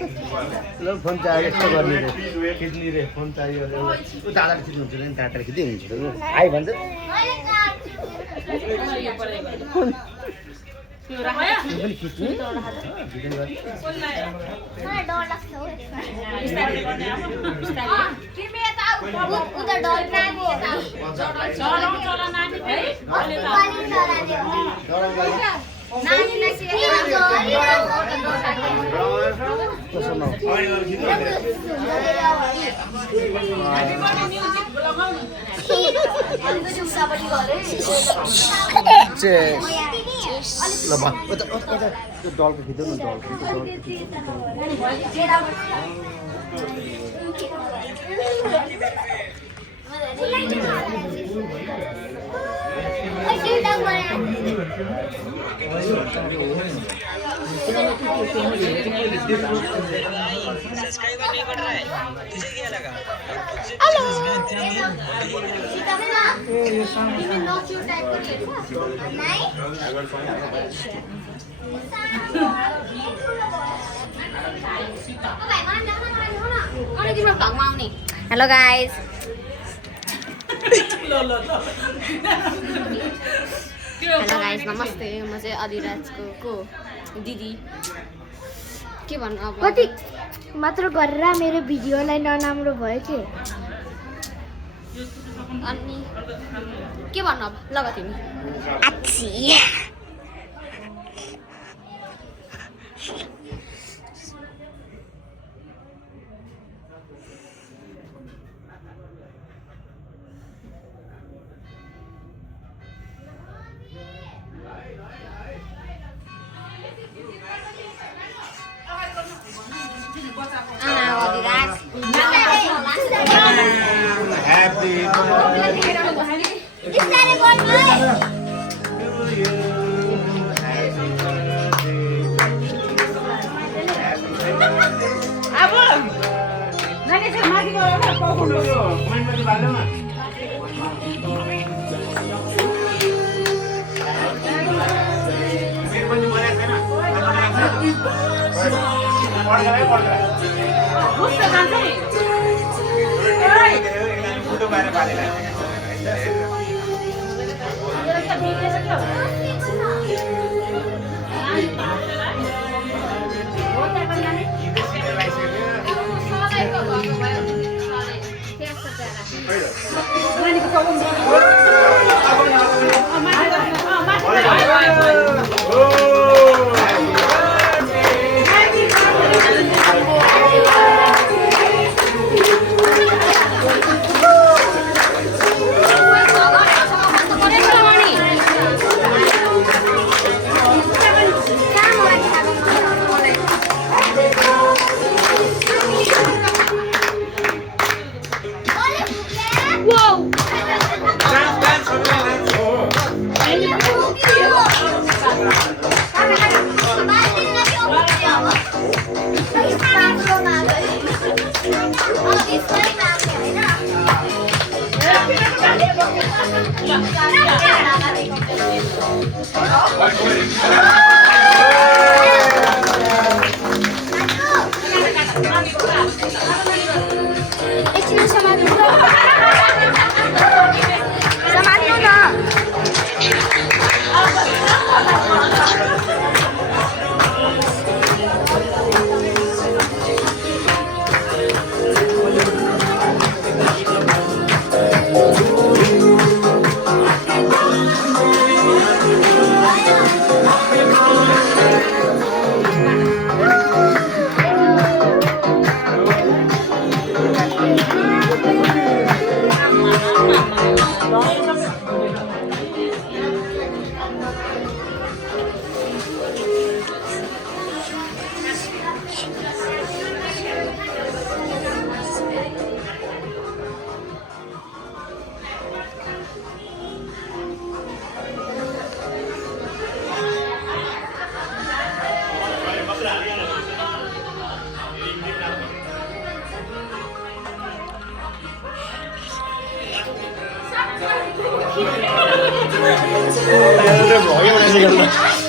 ल फोन चाहियो यस्तो गर्ने रे खिच्ने रे फोन चाहियो ऊ दादाले खिच्नुहुन्छ नि दादाले खिच्दै हुन्छ आइ भन्छ पनि खिच्नु ल डलको खिच्नु न सब्सक्राइबर नहीं बढ़ रहा है तुझे क्या लगा हेलो गाइस हेलो गाइस नमस्ते म चाहिँ अधिराजको दिदी के भन्नु अब कति मात्र गरेर मेरो भिडियोलाई नराम्रो भयो के अनि के भन्नु अब ल तिमी भयो भने